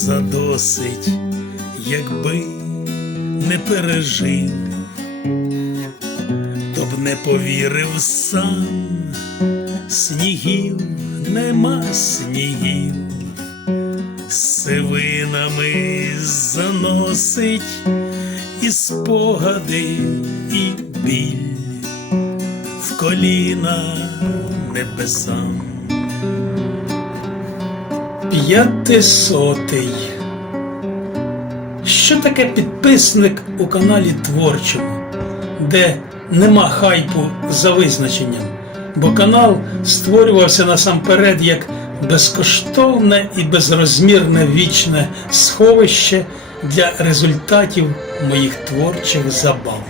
задосить, якби не пережив, то б не повірив сам, снігів нема снігів, сивинами заносить і спогади, і біль в коліна небесам. П'ятисотий. Що таке підписник у каналі творчому, де нема хайпу за визначенням, бо канал створювався насамперед як безкоштовне і безрозмірне вічне сховище для результатів моїх творчих забав.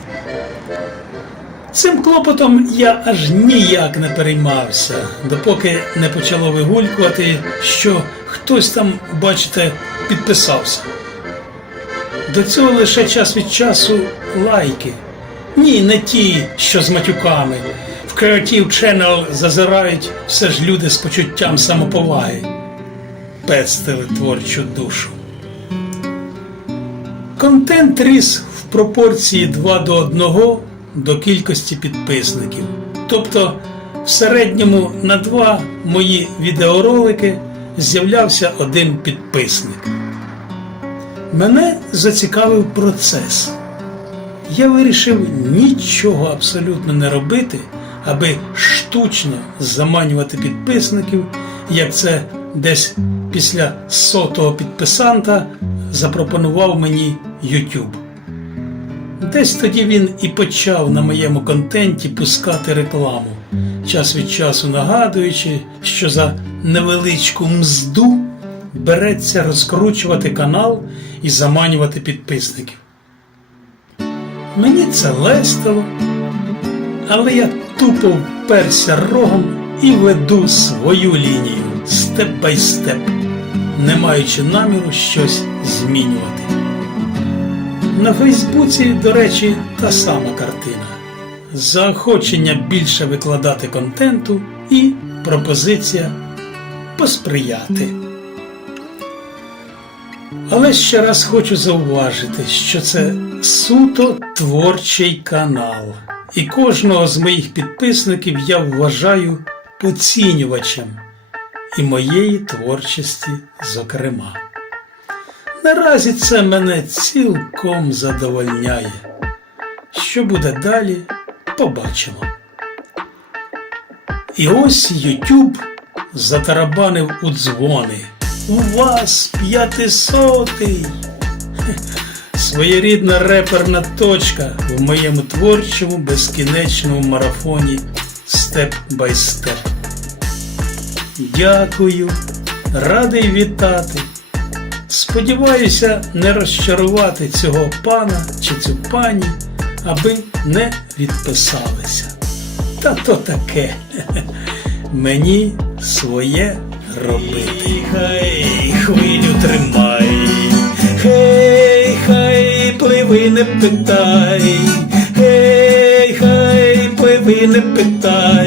Цим клопотом я аж ніяк не переймався, допоки не почало вигулькувати, що хтось там, бачите, підписався. До цього лише час від часу лайки. Ні, не ті, що з матюками. В Creative Channel зазирають все ж люди з почуттям самоповаги, пестили творчу душу. Контент ріс в пропорції 2 до 1 до кількості підписників. Тобто, в середньому на два мої відеоролики з'являвся один підписник. Мене зацікавив процес. Я вирішив нічого абсолютно не робити, аби штучно заманювати підписників, як це десь після сотого підписанта запропонував мені YouTube. Десь тоді він і почав на моєму контенті пускати рекламу, час від часу нагадуючи, що за невеличку мзду береться розкручувати канал і заманювати підписників. Мені це лестило, але я тупо вперся рогом і веду свою лінію степ бай степ, не маючи наміру щось змінювати. На Фейсбуці, до речі, та сама картина. Заохочення більше викладати контенту і пропозиція посприяти. Але ще раз хочу зауважити, що це суто творчий канал, і кожного з моїх підписників я вважаю поцінювачем і моєї творчості, зокрема. Наразі це мене цілком задовольняє. Що буде далі, побачимо. І ось YouTube затарабанив у дзвони. У вас п'ятисотий. Своєрідна реперна точка в моєму творчому безкінечному марафоні степ бай степ. Дякую, радий вітати. Сподіваюся не розчарувати цього пана чи цю пані, аби не відписалися. Та то таке. Мені своє робити. Хай хвилю тримай, хей, хай пливи не питай, хей, хай пливи не питай.